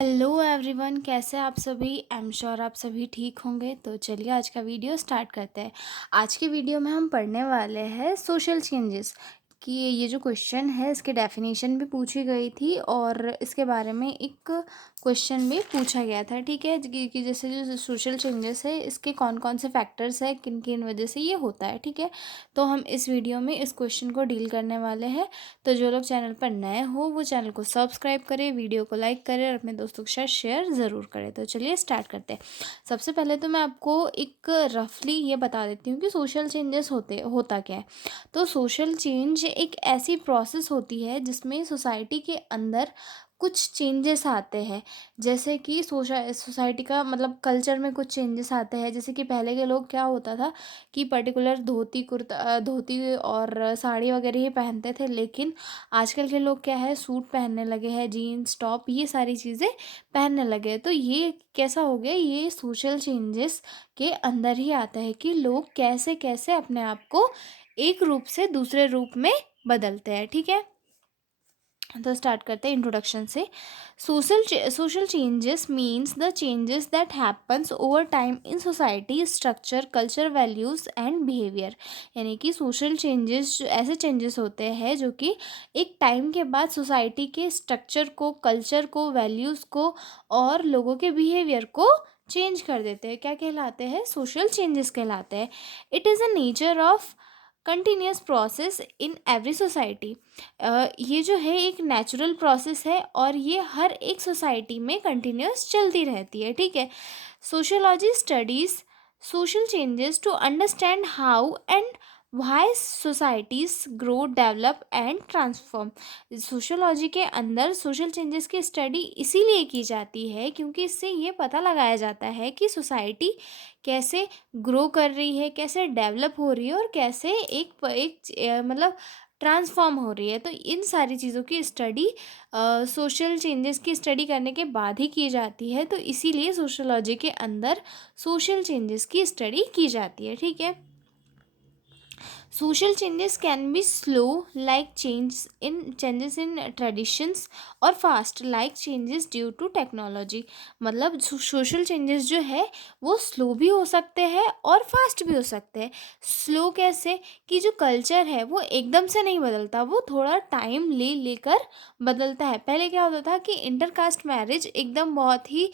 Hello everyone, कैसे हैं आप सभी। आई एम श्योर आप सभी ठीक होंगे। तो चलिए आज का वीडियो स्टार्ट करते हैं। आज के वीडियो में हम पढ़ने वाले हैं सोशल चेंजेस कि ये जो क्वेश्चन है इसकी डेफिनेशन भी पूछी गई थी और इसके बारे में एक क्वेश्चन भी पूछा गया था। ठीक है कि जैसे जो सोशल चेंजेस है इसके कौन कौन से फैक्टर्स हैं, किन किन वजह से ये होता है। ठीक है, तो हम इस वीडियो में इस क्वेश्चन को डील करने वाले हैं। तो जो लोग चैनल पर नए हो वो चैनल को सब्सक्राइब करें, वीडियो को लाइक करें और अपने दोस्तों के साथ शेयर ज़रूर करें। तो चलिए स्टार्ट करते हैं। सबसे पहले तो मैं आपको एक रफली ये बता देती हूँ कि सोशल चेंजेस होता क्या है। तो सोशल चेंज एक ऐसी प्रोसेस होती है जिसमें सोसाइटी के अंदर कुछ चेंजेस आते हैं। जैसे कि सोसाइटी का मतलब कल्चर में कुछ चेंजेस आते हैं। जैसे कि पहले के लोग क्या होता था कि पर्टिकुलर धोती और साड़ी वगैरह ही पहनते थे, लेकिन आजकल के लोग क्या है सूट पहनने लगे हैं, जीन्स टॉप ये सारी चीज़ें पहनने लगे हैं। तो ये कैसा हो गया, ये सोशल चेंजेस के अंदर ही आता है कि लोग कैसे कैसे अपने आप को एक रूप से दूसरे रूप में बदलते हैं। ठीक है, तो स्टार्ट करते हैं इंट्रोडक्शन से। Social changes means the changes that happens over time in society structure culture values and behaviour. यानी कि सोशल चेंजेस ऐसे चेंजेस होते हैं जो कि एक टाइम के बाद सोसाइटी के स्ट्रक्चर को, कल्चर को, वैल्यूज़ को और लोगों के बिहेवियर को चेंज कर देते हैं। क्या कहलाते हैं? सोशल चेंजेस कहलाते हैं। It is a nature of continuous process in every society. ये जो है एक नेचुरल प्रोसेस है और ये हर एक सोसाइटी में कंटिन्यूस चलती रहती है। ठीक है, sociology studies social changes to understand how and why societies grow develop and transform. Sociology के अंदर सोशल चेंजेस की स्टडी इसीलिए की जाती है क्योंकि इससे ये पता लगाया जाता है कि सोसाइटी कैसे ग्रो कर रही है, कैसे डेवलप हो रही है और कैसे मतलब ट्रांसफॉर्म हो रही है। तो इन सारी चीज़ों की स्टडी सोशल चेंजेस की स्टडी करने के बाद ही की जाती है। तो इसीलिए सोशोलॉजी के अंदर सोशल चेंजेस की स्टडी की जाती है। ठीक है, social changes can be slow like changes in traditions और fast like changes due to technology। मतलब सोशल चेंजेस जो है वो स्लो भी हो सकते हैं और फास्ट भी हो सकते हैं। स्लो कैसे कि जो कल्चर है वो एकदम से नहीं बदलता, वो थोड़ा टाइम लेकर बदलता है। पहले क्या होता था कि इंटरकास्ट मैरिज एकदम बहुत ही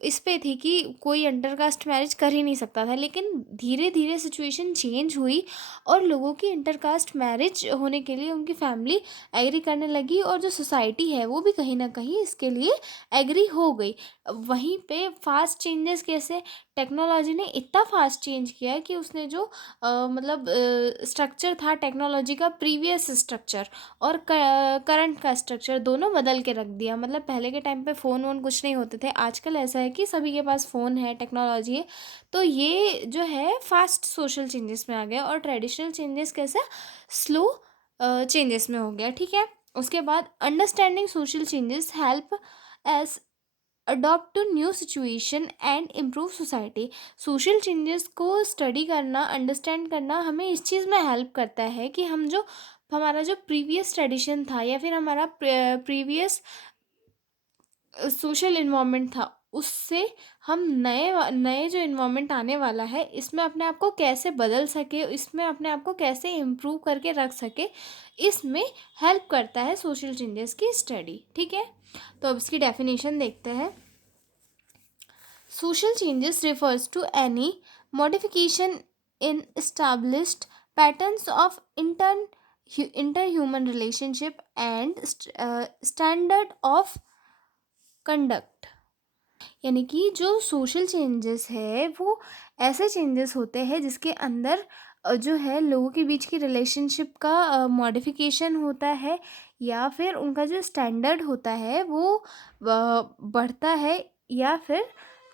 इस पे थी कि कोई इंटरकास्ट मैरिज कर ही नहीं सकता था, लेकिन धीरे धीरे सिचुएशन चेंज हुई और लोगों की इंटरकास्ट मैरिज होने के लिए उनकी फैमिली एग्री करने लगी और जो सोसाइटी है वो भी कहीं ना कहीं इसके लिए एग्री हो गई। वहीं पे फास्ट चेंजेस कैसे, टेक्नोलॉजी ने इतना फास्ट चेंज किया कि उसने जो मतलब स्ट्रक्चर था टेक्नोलॉजी का, प्रीवियस स्ट्रक्चर और करंट का स्ट्रक्चर दोनों बदल के रख दिया। मतलब पहले के टाइम पे फ़ोन वोन कुछ नहीं होते थे, आजकल ऐसा है कि सभी के पास फ़ोन है, टेक्नोलॉजी है। तो ये जो है फास्ट सोशल चेंजेस में आ गया और ट्रेडिशनल चेंजेस कैसे स्लो चेंजेस में हो गया। ठीक है, उसके बाद understanding social changes help us adopt to new situation and improve society. Social changes को स्टडी करना, अंडरस्टैंड करना हमें इस चीज़ में हेल्प करता है कि हमारा जो प्रीवियस ट्रेडिशन था या फिर हमारा प्रीवियस सोशल इन्वायरमेंट था उससे हम नए नए जो इन्वायरमेंट आने वाला है इसमें अपने आप को कैसे बदल सके, इसमें अपने आप को कैसे इम्प्रूव करके रख सके, इसमें हेल्प करता है सोशल चेंजेस की स्टडी। ठीक है, तो अब इसकी डेफिनेशन देखते हैं। Social changes refers to any modification in established patterns of interhuman relationship and standard of conduct। यानी कि जो सोशल चेंजेस है वो ऐसे चेंजेस होते हैं जिसके अंदर जो है लोगों के बीच की रिलेशनशिप का मॉडिफिकेशन होता है या फिर उनका जो स्टैंडर्ड होता है वो बढ़ता है या फिर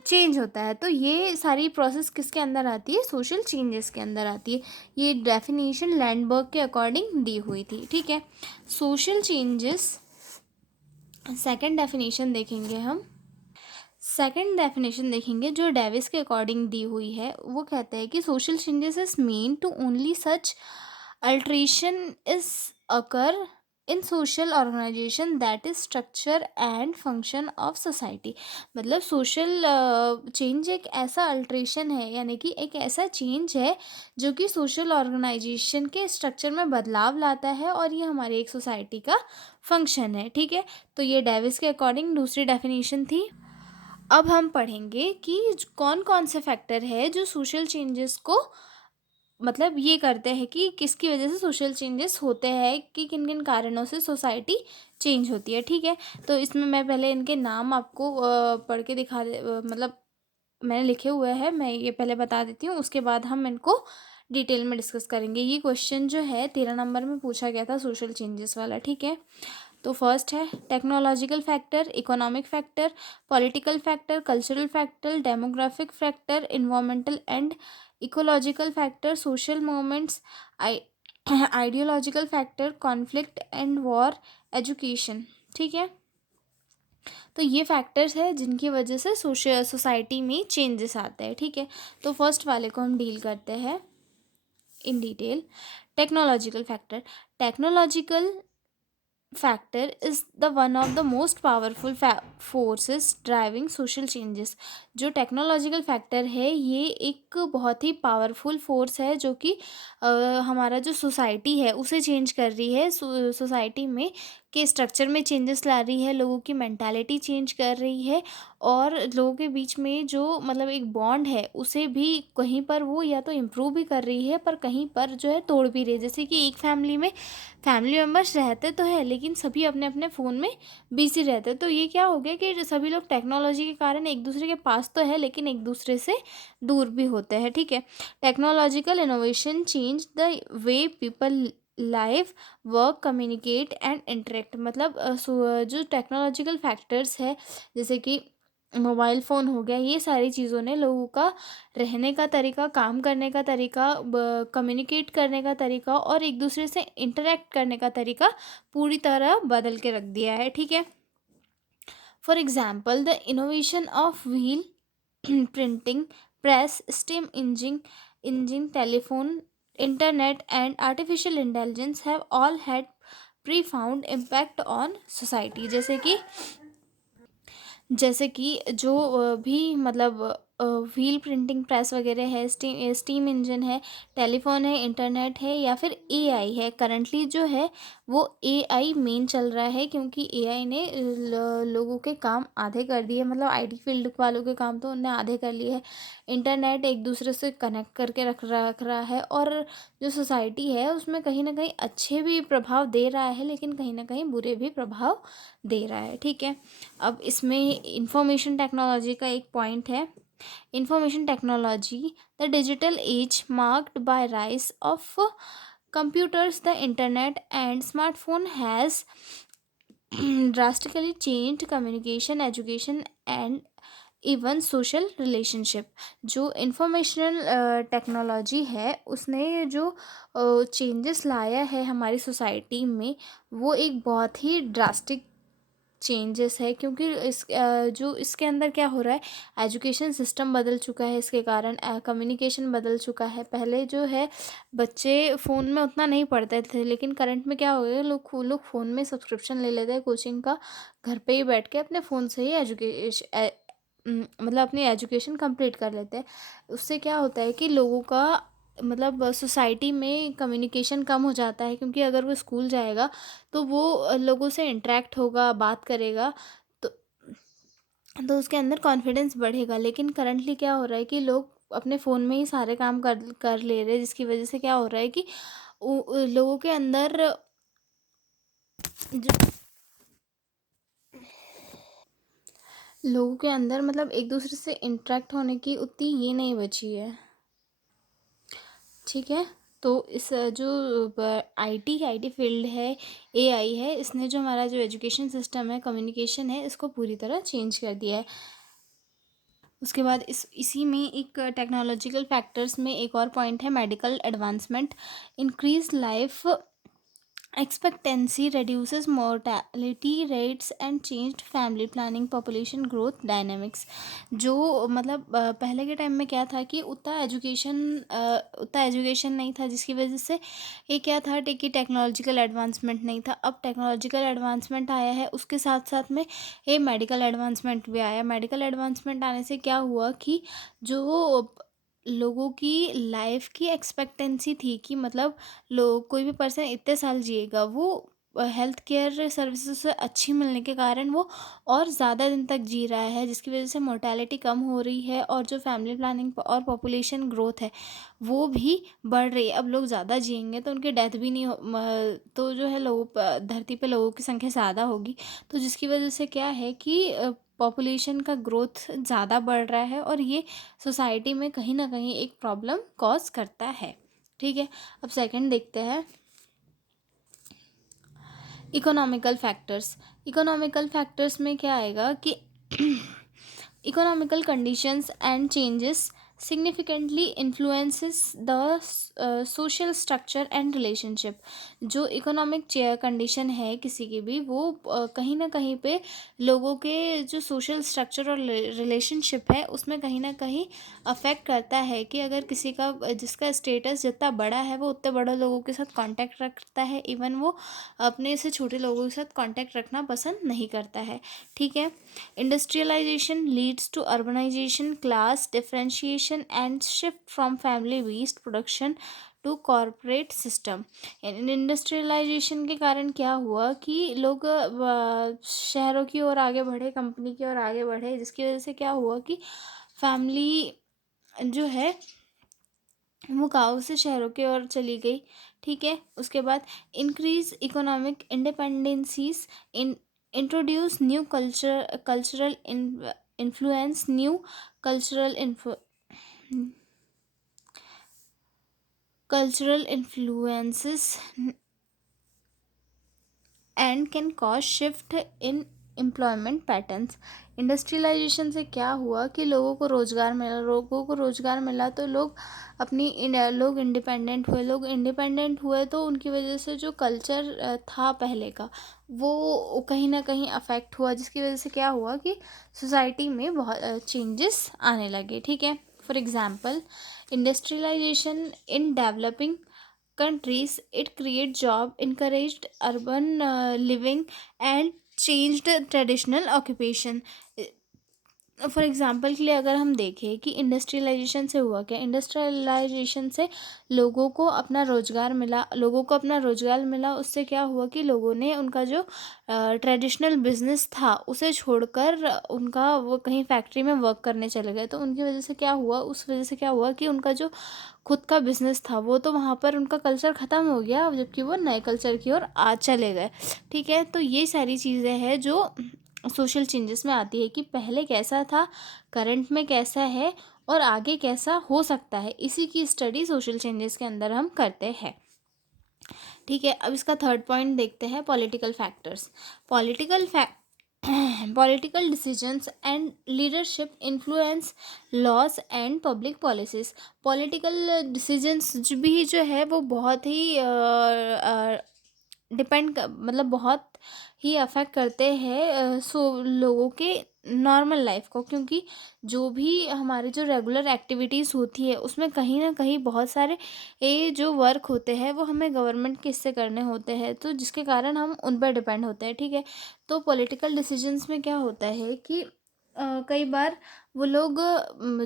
चेंज होता है। तो ये सारी प्रोसेस किसके अंदर आती है? सोशल चेंजेस के अंदर आती है। ये डेफिनेशन लैंडबर्ग के अकॉर्डिंग दी हुई थी। ठीक है, सोशल चेंजेस सेकंड डेफिनेशन देखेंगे हम। सेकंड डेफिनेशन देखेंगे जो डेविस के अकॉर्डिंग दी हुई है। वो कहते हैं कि social changes is mean to only such alteration is occur in social organization that is structure and function of society. मतलब सोशल चेंज एक ऐसा अल्ट्रेशन है, यानी कि एक ऐसा चेंज है जो कि सोशल ऑर्गेनाइजेशन के स्ट्रक्चर में बदलाव लाता है, और ये हमारी एक सोसाइटी का फंक्शन है। ठीक है, तो ये डेविस के अकॉर्डिंग दूसरी डेफिनेशन थी। अब हम पढ़ेंगे कि कौन कौन से फैक्टर है जो सोशल चेंजेस को मतलब ये करते हैं कि किसकी वजह से सोशल चेंजेस होते हैं, कि किन किन कारणों से सोसाइटी चेंज होती है। ठीक है, तो इसमें मैं पहले इनके नाम आपको पढ़ के मतलब मैंने लिखे हुए हैं, मैं ये पहले बता देती हूँ, उसके बाद हम इनको डिटेल में डिस्कस करेंगे। ये क्वेश्चन जो है 13 नंबर में पूछा गया था, सोशल चेंजेस वाला। ठीक है, तो फर्स्ट है technological factor, economic factor, political factor, cultural factor, demographic factor, environmental and ecological factor, social movements, ideological factor, conflict and war, education. ठीक है, तो ये फैक्टर्स है जिनकी वजह से सोसाइटी में चेंजेस आते हैं। ठीक है, तो फर्स्ट वाले को हम डील करते हैं in detail. Technological factor. Technological factor is the one of the most powerful forces driving social changes। जो टेक्नोलॉजिकल फैक्टर है ये एक बहुत ही पावरफुल फोर्स है जो कि हमारा जो सोसाइटी है उसे चेंज कर रही है, सोसाइटी में के स्ट्रक्चर में चेंजेस ला रही है, लोगों की मेंटालिटी चेंज कर रही है, और लोगों के बीच में जो मतलब एक बॉन्ड है उसे भी कहीं पर वो या तो इम्प्रूव भी कर रही है, पर कहीं पर जो है तोड़ भी रही है। जैसे कि एक फैमिली में फैमिली मेम्बर्स रहते तो है, लेकिन सभी अपने अपने फ़ोन में बिजी रहते हैं। तो ये क्या हो गया कि सभी लोग टेक्नोलॉजी के कारण एक दूसरे के पास तो है, लेकिन एक दूसरे से दूर भी होते हैं। ठीक है, technological innovation change the way people live, work, communicate and interact. मतलब जो टेक्नोलॉजिकल फैक्टर्स है, जैसे कि मोबाइल फ़ोन हो गया, ये सारी चीज़ों ने लोगों का रहने का तरीका, काम करने का तरीका, कम्युनिकेट करने का तरीका और एक दूसरे से इंटरेक्ट करने का तरीका पूरी तरह बदल के रख दिया है। ठीक है, for example the innovation of wheel printing press, steam engine, telephone, internet and artificial intelligence have all had profound impact on society. जैसे कि जो भी मतलब व्हील प्रिंटिंग प्रेस वगैरह है, स्टीम इंजन है, टेलीफोन है, इंटरनेट है, या फिर एआई है। करंटली जो है वो एआई मेन चल रहा है, क्योंकि एआई ने लोगों के काम आधे कर दिए, मतलब आईटी फील्ड वालों के काम तो उनने आधे कर लिए हैं। इंटरनेट एक दूसरे से कनेक्ट करके रख रहा है, और जो सोसाइटी है उसमें कहीं ना कहीं अच्छे भी प्रभाव दे रहा है, लेकिन कहीं ना कहीं बुरे भी प्रभाव दे रहा है। ठीक है, अब इसमें इंफॉर्मेशन टेक्नोलॉजी का एक पॉइंट है। Information technology, the digital age marked by rise of computers, the internet and smartphone has drastically changed communication, education and even social relationship. जो इंफॉर्मेशनल टेक्नोलॉजी है उसने जो चेंजेस लाया है हमारी सोसाइटी में, वो एक बहुत ही ड्रास्टिक चेंजेस है, क्योंकि जो इसके अंदर क्या हो रहा है, एजुकेशन सिस्टम बदल चुका है, इसके कारण कम्युनिकेशन बदल चुका है। पहले जो है बच्चे फ़ोन में उतना नहीं पढ़ते थे, लेकिन करंट में क्या हो गया, लोग फ़ोन में सब्सक्रिप्शन ले लेते हैं कोचिंग का, घर पे ही बैठ के अपने फ़ोन से ही मतलब अपनी एजुकेशन कंप्लीट कर लेते हैं। उससे क्या होता है कि लोगों का मतलब सोसाइटी में कम्युनिकेशन कम हो जाता है, क्योंकि अगर वो स्कूल जाएगा तो वो लोगों से इंटरेक्ट होगा, बात करेगा, तो उसके अंदर कॉन्फिडेंस बढ़ेगा। लेकिन करंटली क्या हो रहा है कि लोग अपने फ़ोन में ही सारे काम कर कर ले रहे हैं, जिसकी वजह से क्या हो रहा है कि लोगों के अंदर जो मतलब एक दूसरे से इंटरेक्ट होने की उतनी ये नहीं बची है। ठीक है, तो इस जो आईटी फील्ड है, एआई है, इसने जो हमारा जो एजुकेशन सिस्टम है, कम्युनिकेशन है, इसको पूरी तरह चेंज कर दिया है। उसके बाद इसी में एक टेक्नोलॉजिकल फैक्टर्स में एक और पॉइंट है, medical advancement, increase life expectancy reduces mortality rates and changed family planning population growth dynamics। जो मतलब पहले के टाइम में क्या था कि उतना एजुकेशन नहीं था, जिसकी वजह से ये क्या था कि टेक्नोलॉजिकल एडवांसमेंट नहीं था। अब टेक्नोलॉजिकल एडवांसमेंट आया है, उसके साथ साथ में ये मेडिकल एडवांसमेंट भी आया। मेडिकल एडवांसमेंट आने से क्या हुआ कि जो लोगों की लाइफ की एक्सपेक्टेंसी थी कि मतलब लोग, कोई भी पर्सन इतने साल जिएगा, वो हेल्थ केयर सर्विसेज से अच्छी मिलने के कारण वो और ज़्यादा दिन तक जी रहा है, जिसकी वजह से मोर्टेलिटी कम हो रही है और जो फैमिली प्लानिंग और पॉपुलेशन ग्रोथ है वो भी बढ़ रही है। अब लोग ज़्यादा जिएंगे तो उनकी डेथ भी नहीं तो जो है लोगों धरती पे लोगों की संख्या ज़्यादा होगी, तो जिसकी वजह से क्या है कि पॉपुलेशन का ग्रोथ ज़्यादा बढ़ रहा है और ये सोसाइटी में कहीं ना कहीं एक प्रॉब्लम कॉज करता है। ठीक है, अब सेकंड देखते हैं, इकोनॉमिकल फैक्टर्स। इकोनॉमिकल फैक्टर्स में क्या आएगा कि economical conditions and changes significantly influences the social structure and relationship। जो इकोनॉमिक कंडीशन है किसी की भी, वो कहीं ना कहीं पे लोगों के जो सोशल स्ट्रक्चर और रिलेशनशिप है उसमें कहीं ना कहीं अफेक्ट करता है। कि अगर किसी का जिसका स्टेटस जितना बड़ा है वो उतने बड़े लोगों के साथ कांटेक्ट रखता है, इवन वो अपने से छोटे लोगों के साथ कांटेक्ट रखना पसंद नहीं करता है। ठीक है, industrialization leads to urbanization, class differentiation, and shift from family-based production to corporate system. Industrialization के कारण क्या हुआ कि लोग शहरों की ओर आगे बढ़े, कंपनी की ओर आगे बढ़े, जिसकी वजह से क्या हुआ कि फैमिली जो है वो गाँव से शहरों की ओर चली गई। ठीक है, उसके बाद increase economic independencies, in introduce new cultural influence, new cultural cultural influences and can cause shift in employment patterns. Industrialization से क्या हुआ कि लोगों को रोज़गार मिला तो लोग इंडिपेंडेंट हुए तो उनकी वजह से जो कल्चर था पहले का वो कहीं ना कहीं अफेक्ट हुआ, जिसकी वजह से क्या हुआ कि सोसाइटी में बहुत चेंजेस आने लगे। ठीक है, for example industrialization in developing countries, it create job, encouraged urban living, and changed traditional occupation। For example के लिए अगर हम देखें कि इंडस्ट्रियलाइजेशन से हुआ क्या, इंडस्ट्रियलाइजेशन से लोगों को अपना रोज़गार मिला। उससे क्या हुआ कि लोगों ने उनका जो ट्रेडिशनल बिजनेस था उसे छोड़कर उनका वो कहीं फैक्ट्री में वर्क करने चले गए। तो उनकी वजह से क्या हुआ, उस वजह से क्या हुआ कि उनका जो खुद का बिजनेस था वो तो वहाँ पर उनका कल्चर ख़त्म हो गया, जबकि वो नए कल्चर की ओर आज चले गए। ठीक है, तो ये सारी चीज़ें हैं जो सोशल चेंजेस में आती है कि पहले कैसा था, करंट में कैसा है और आगे कैसा हो सकता है। इसी की स्टडी सोशल चेंजेस के अंदर हम करते हैं। ठीक है, अब इसका थर्ड पॉइंट देखते हैं, political factors. Political political decisions and leadership influence loss and public policies. Political decisions भी जो है वो बहुत ही मतलब बहुत ही अफेक्ट करते हैं लोगों के नॉर्मल लाइफ को, क्योंकि जो भी हमारे जो रेगुलर एक्टिविटीज़ होती है उसमें कहीं ना कहीं बहुत सारे ये जो वर्क होते हैं वो हमें गवर्नमेंट के इससे करने होते हैं, तो जिसके कारण हम उन पर डिपेंड होते हैं। ठीक है, तो पॉलिटिकल डिसीजंस में क्या होता है कि कई बार वो लोग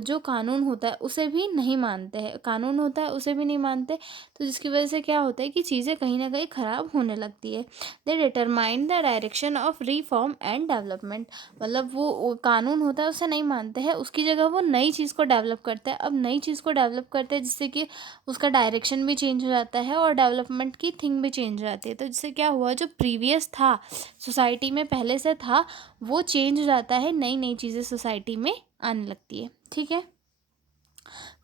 जो कानून होता है उसे भी नहीं मानते हैं, कानून होता है उसे भी नहीं मानते, तो जिसकी वजह से क्या होता है कि चीज़ें कहीं ना कहीं ख़राब होने लगती है। They determine the direction of reform and development. मतलब वो कानून होता है उसे नहीं मानते हैं, उसकी जगह वो नई चीज़ को डेवलप करते हैं। अब नई चीज़ को डेवलप करते हैं जिससे कि उसका डायरेक्शन भी चेंज हो जाता है और डेवलपमेंट की थिंग भी चेंज हो जाती है। तो जिससे क्या हुआ, जो प्रीवियस था सोसाइटी में पहले से था वो चेंज हो जाता है, नई नई चीज़ें सोसाइटी में आने लगती है। ठीक है,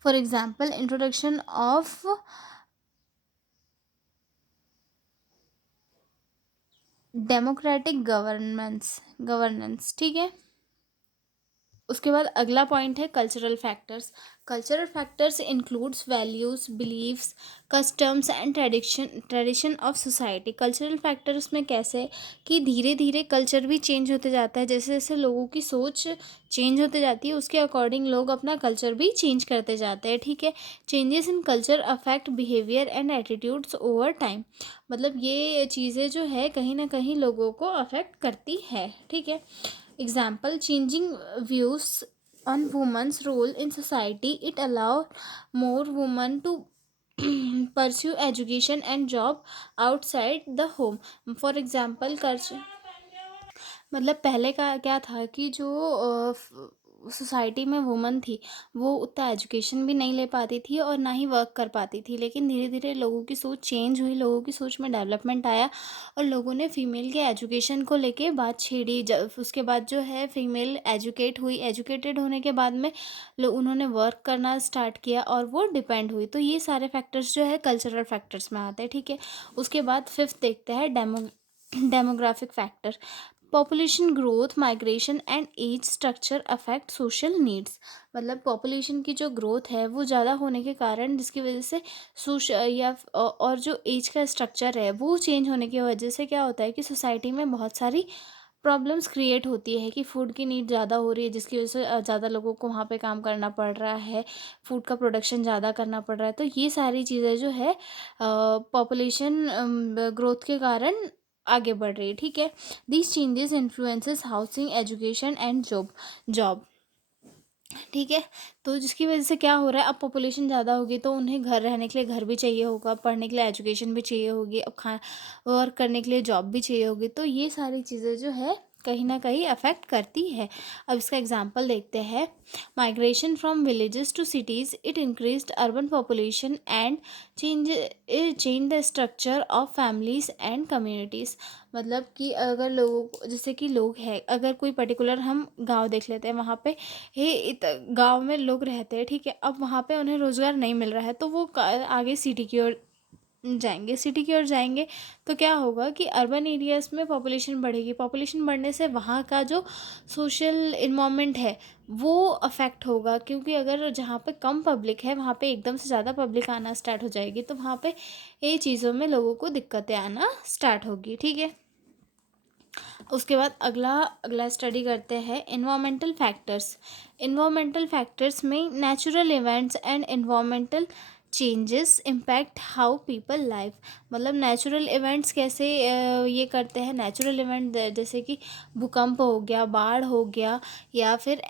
for example introduction of democratic governance. ठीक है, उसके बाद अगला पॉइंट है cultural factors. Cultural factors includes values, beliefs, customs and tradition of society. Cultural factors में कैसे कि धीरे धीरे कल्चर भी चेंज होते जाता है, जैसे जैसे लोगों की सोच चेंज होते जाती है उसके अकॉर्डिंग लोग अपना कल्चर भी चेंज करते जाते हैं, ठीक है। Changes in culture affect behaviour and attitudes over time. मतलब ये चीज़ें जो है कहीं ना कहीं लोगों को अफेक्ट करती है, ठीक है। Example, changing views on women's role in society. It allow more women to pursue education and job outside the home. For example, culture, मतलब पहले का क्या था कि जो सोसाइटी में वुमन थी वो उतना एजुकेशन भी नहीं ले पाती थी और ना ही वर्क कर पाती थी, लेकिन धीरे धीरे लोगों की सोच चेंज हुई, लोगों की सोच में डेवलपमेंट आया और लोगों ने फीमेल के एजुकेशन को लेके बात छेड़ी। जब उसके बाद जो है फीमेल एजुकेट हुई, एजुकेटेड होने के बाद में उन्होंने वर्क करना स्टार्ट किया और वो डिपेंड हुई। तो ये सारे फैक्टर्स जो है कल्चरल फैक्टर्स में आते हैं, ठीक है। उसके बाद फिफ्थ देखते हैं demographic factor. Population growth, migration and age structure affect social needs. मतलब पॉपुलेशन की जो ग्रोथ है वो ज़्यादा होने के कारण जिसकी वजह से और जो एज का स्ट्रक्चर है वो चेंज होने की वजह से क्या होता है कि सोसाइटी में बहुत सारी प्रॉब्लम्स क्रिएट होती है कि फूड की नीड ज़्यादा हो रही है जिसकी वजह से ज़्यादा लोगों को वहाँ पे काम करना पड़ रहा है, फूड का प्रोडक्शन ज़्यादा करना पड़ रहा है। तो ये सारी चीज़ें जो है पॉपुलेशन ग्रोथ के कारण आगे बढ़ रही है, ठीक है। These changes influences housing, education and job, ठीक है। तो जिसकी वजह से क्या हो रहा है, अब पॉपुलेशन ज़्यादा होगी तो उन्हें घर रहने के लिए घर भी चाहिए होगा, पढ़ने के लिए एजुकेशन भी चाहिए होगी, अब वर्क करने के लिए जॉब भी चाहिए होगी। तो ये सारी चीज़ें जो है कहीं ना कहीं अफेक्ट करती है। अब इसका एग्जांपल देखते हैं। Migration from villages to cities, it increased urban population and change the structure of families and communities. मतलब कि अगर लोगों को जैसे कि लोग हैं, अगर कोई पर्टिकुलर हम गांव देख लेते हैं, वहाँ पे गांव में लोग रहते हैं, ठीक है। अब वहाँ पे उन्हें रोज़गार नहीं मिल रहा है तो वो आगे सिटी की ओर जाएंगे। सिटी की ओर जाएंगे तो क्या होगा कि अर्बन एरियाज़ में पॉपुलेशन बढ़ेगी, पॉपुलेशन बढ़ने से वहाँ का जो सोशल इन्वायरमेंट है वो अफेक्ट होगा, क्योंकि अगर जहाँ पे कम पब्लिक है वहाँ पे एकदम से ज़्यादा पब्लिक आना स्टार्ट हो जाएगी तो वहाँ पे ये चीज़ों में लोगों को दिक्कतें आना स्टार्ट होगी, ठीक है। उसके बाद अगला अगला स्टडी करते हैं इन्वामेंटल फैक्टर्स। इन्वामेंटल फैक्टर्स में natural events and environmental changes impact how people life. मतलब नेचुरल इवेंट्स कैसे ये करते हैं, नेचुरल इवेंट जैसे कि भूकंप हो गया, बाढ़ हो गया, या फिर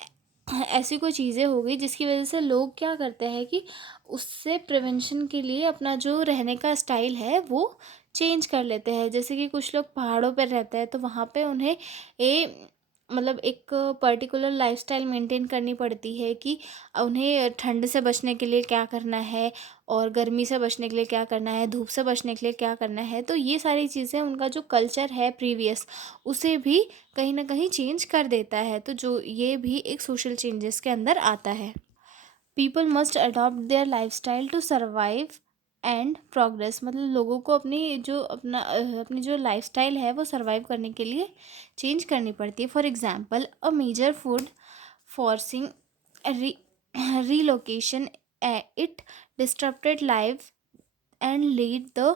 ऐसी कोई चीज़ें हो गई जिसकी वजह से लोग क्या करते हैं कि उससे प्रिवेंशन के लिए अपना जो रहने का स्टाइल है वो चेंज कर लेते हैं। जैसे कि कुछ लोग पहाड़ों पर रहते हैं तो वहाँ पे उन्हें मतलब एक पर्टिकुलर लाइफस्टाइल मेंटेन करनी पड़ती है कि उन्हें ठंड से बचने के लिए क्या करना है और गर्मी से बचने के लिए क्या करना है, धूप से बचने के लिए क्या करना है। तो ये सारी चीज़ें उनका जो कल्चर है प्रीवियस उसे भी कहीं ना कहीं चेंज कर देता है। तो जो ये भी एक सोशल चेंजेस के अंदर आता है। People must adopt their lifestyle to survive and progress. मतलब लोगों को अपनी जो लाइफस्टाइल है वो सर्वाइव करने के लिए चेंज करनी पड़ती है। For example, a major flood forcing relocation, it disrupted life and lead the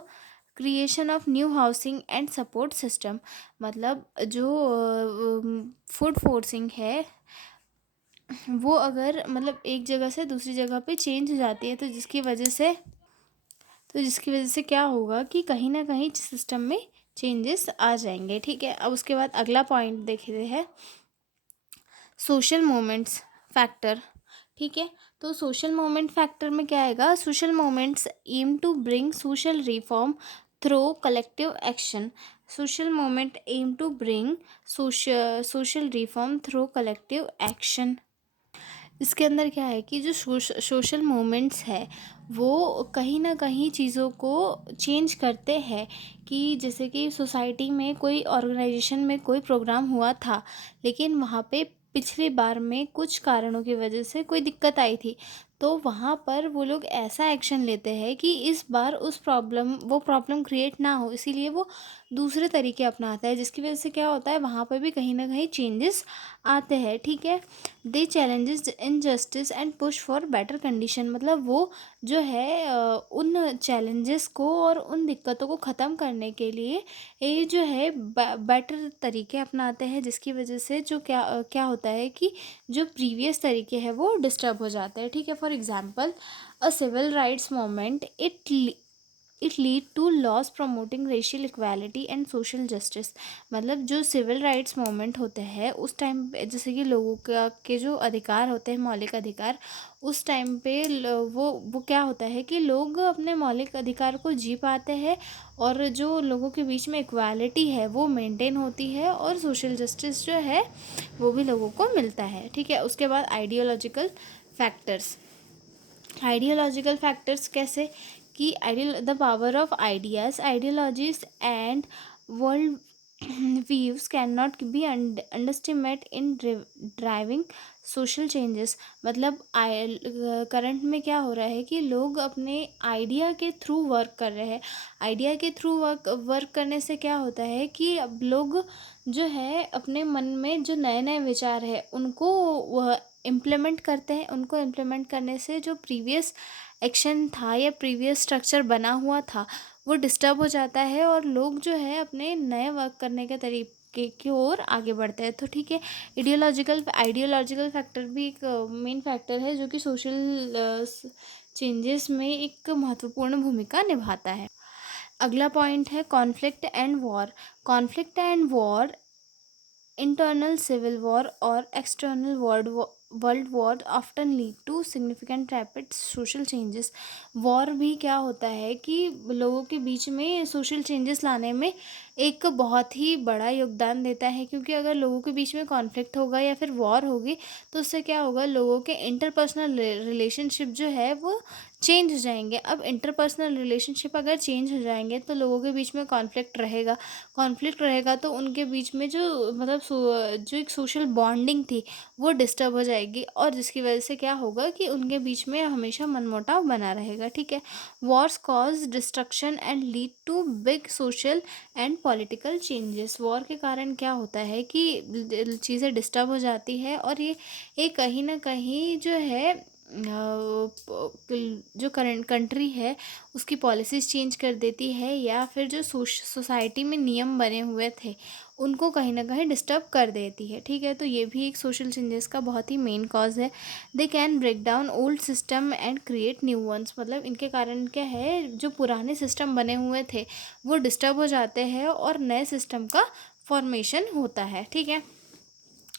creation of new housing and support system. मतलब जो फूड फोर्सिंग है वो अगर मतलब एक जगह से दूसरी जगह पे चेंज हो जाती है तो जिसकी वजह से क्या होगा कि कहीं ना कहीं सिस्टम में चेंजेस आ जाएंगे, ठीक है। अब उसके बाद अगला पॉइंट देखते हैं सोशल मोमेंट्स फैक्टर, ठीक है। तो सोशल मोमेंट फैक्टर में क्या आएगा, social movements aim to bring social reform through collective action. Social movement aim to bring social reform through collective action. इसके अंदर क्या है कि जो सोशल मोमेंट्स है वो कहीं ना कहीं चीज़ों को चेंज करते हैं। कि जैसे कि सोसाइटी में कोई ऑर्गेनाइजेशन में कोई प्रोग्राम हुआ था, लेकिन वहाँ पे पिछली बार में कुछ कारणों की वजह से कोई दिक्कत आई थी, तो वहाँ पर वो लोग ऐसा एक्शन लेते हैं कि इस बार वो प्रॉब्लम क्रिएट ना हो, इसीलिए वो दूसरे तरीके अपनाता है, जिसकी वजह से क्या होता है वहाँ पर भी कहीं ना कहीं चेंजेस आते हैं, ठीक है। They challenges injustice and push for better condition. मतलब वो जो है उन चैलेंजेस को और उन दिक्कतों को ख़त्म करने के लिए ये जो है बेटर तरीके अपनाते हैं, जिसकी वजह से जो क्या होता है कि जो प्रीवियस तरीके हैं वो डिस्टर्ब हो जाते हैं। ठीक है, for example a civil rights movement it lead to laws promoting racial equality and social justice. मतलब जो सिविल राइट्स मूवमेंट होते हैं उस टाइम पे, जैसे कि लोगों का के जो अधिकार होते हैं, मौलिक अधिकार, उस टाइम पे वो क्या होता है कि लोग अपने मौलिक अधिकार को जी पाते हैं और जो लोगों के बीच में इक्वालिटी है वो मेंटेन होती है और सोशल जस्टिस जो है वो भी लोगों को मिलता है। ठीक है, उसके बाद आइडियोलॉजिकल फैक्टर्स। आइडियोलॉजिकल फैक्टर्स कैसे कि ideal the power of ideas, ideologies and world views can not be underestimate in driving social changes. मतलब करंट में क्या हो रहा है कि लोग अपने आइडिया के थ्रू वर्क कर रहे हैं। आइडिया के थ्रू वर्क करने से क्या होता है कि अब लोग जो है अपने मन में जो नए नए विचार है उनको वह इम्प्लीमेंट करते हैं। उनको इम्प्लीमेंट करने से जो प्रीवियस एक्शन था या प्रीवियस स्ट्रक्चर बना हुआ था वो डिस्टर्ब हो जाता है और लोग जो है अपने नए वर्क करने के तरीके की ओर आगे बढ़ते हैं। तो ठीक है, आइडियोलॉजिकल फैक्टर भी एक मेन फैक्टर है जो कि सोशल चेंजेस में एक महत्वपूर्ण भूमिका निभाता है। अगला पॉइंट है conflict and war. Conflict and war, internal civil war or external world war often lead to significant rapid social changes। War भी क्या होता है कि लोगों के बीच में सोशल चेंजेस लाने में एक बहुत ही बड़ा योगदान देता है, क्योंकि अगर लोगों के बीच में कॉन्फ्लिक्ट होगा या फिर वॉर होगी तो उससे क्या होगा, लोगों के इंटरपर्सनल रिलेशनशिप जो है वो चेंज हो जाएंगे। अब इंटरपर्सनल रिलेशनशिप अगर चेंज हो जाएंगे तो लोगों के बीच में कॉन्फ्लिक्ट रहेगा तो उनके बीच में जो मतलब जो एक सोशल बॉन्डिंग थी वो डिस्टर्ब हो जाएगी और जिसकी वजह से क्या होगा कि उनके बीच में हमेशा मनमुटाव बना रहेगा। ठीक है, wars cause destruction and lead to big social and political changes. War के कारण क्या होता है कि चीज़ें डिस्टर्ब हो जाती है और ये कहीं ना कहीं जो है जो करंट कंट्री है उसकी पॉलिसीज़ चेंज कर देती है या फिर जो सोसाइटी में नियम बने हुए थे उनको कहीं ना कहीं डिस्टर्ब कर देती है। ठीक है, तो ये भी एक सोशल चेंजेस का बहुत ही मेन कॉज है। They can break down old system and create new ones. मतलब इनके कारण क्या है, जो पुराने सिस्टम बने हुए थे वो डिस्टर्ब हो जाते हैं और नए सिस्टम का फॉर्मेशन होता है। ठीक है,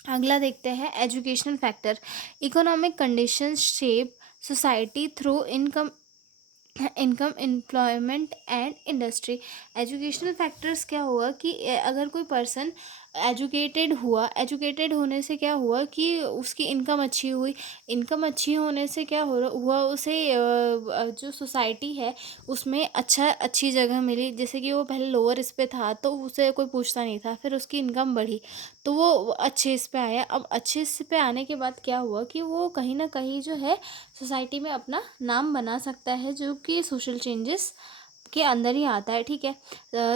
अगला देखते हैं educational factor. Economic conditions shape society through income employment and industry. Educational factors क्या हुआ कि अगर कोई पर्सन एजुकेटेड होने से क्या हुआ कि उसकी इनकम अच्छी हुई। इनकम अच्छी होने से क्या हुआ उसे जो सोसाइटी है उसमें अच्छी जगह मिली। जैसे कि वो पहले लोअर इस पे था तो उसे कोई पूछता नहीं था, फिर उसकी इनकम बढ़ी तो वो अच्छे इस पे आया। अब अच्छे इस पे आने के बाद क्या हुआ कि वो कहीं ना कहीं जो है सोसाइटी में अपना नाम बना सकता है, जो कि सोशल चेंजेस के अंदर ही आता है। ठीक है,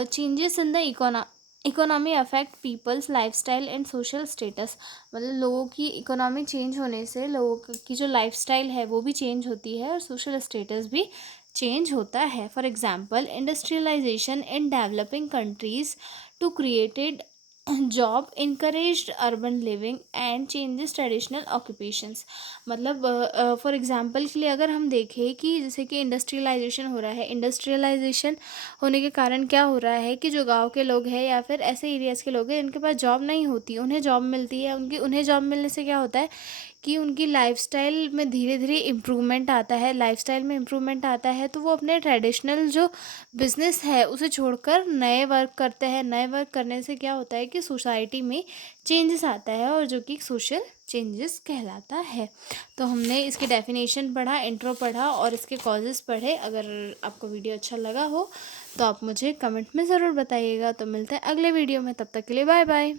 changes in the economy affect people's lifestyle and social status. मतलब लोगों की इकोनॉमी चेंज होने से लोगों की जो लाइफस्टाइल है वो भी चेंज होती है और सोशल स्टेटस भी चेंज होता है। For example industrialization in developing countries to created job encouraged urban living and changes traditional occupations. मतलब फॉर एग्जांपल के लिए अगर हम देखें कि जैसे कि इंडस्ट्रियलाइजेशन हो रहा है, इंडस्ट्रियलाइजेशन होने के कारण क्या हो रहा है कि जो गांव के लोग हैं या फिर ऐसे एरियाज़ के लोग हैं जिनके पास जॉब नहीं होती उन्हें जॉब मिलती है। उन्हें जॉब मिलने से क्या होता है कि उनकी लाइफस्टाइल में धीरे धीरे इम्प्रूवमेंट आता है। लाइफस्टाइल में इम्प्रूवमेंट आता है तो वो अपने ट्रेडिशनल जो बिज़नेस है उसे छोड़कर नए वर्क करते हैं। नए वर्क करने से क्या होता है कि सोसाइटी में चेंजेस आता है और जो कि सोशल चेंजेस कहलाता है। तो हमने इसकी डेफिनेशन पढ़ा, इंट्रो पढ़ा और इसके कॉजेज़ पढ़े। अगर आपको वीडियो अच्छा लगा हो तो आप मुझे कमेंट में ज़रूर बताइएगा। तो मिलते हैं अगले वीडियो में, तब तक के लिए बाय बाय।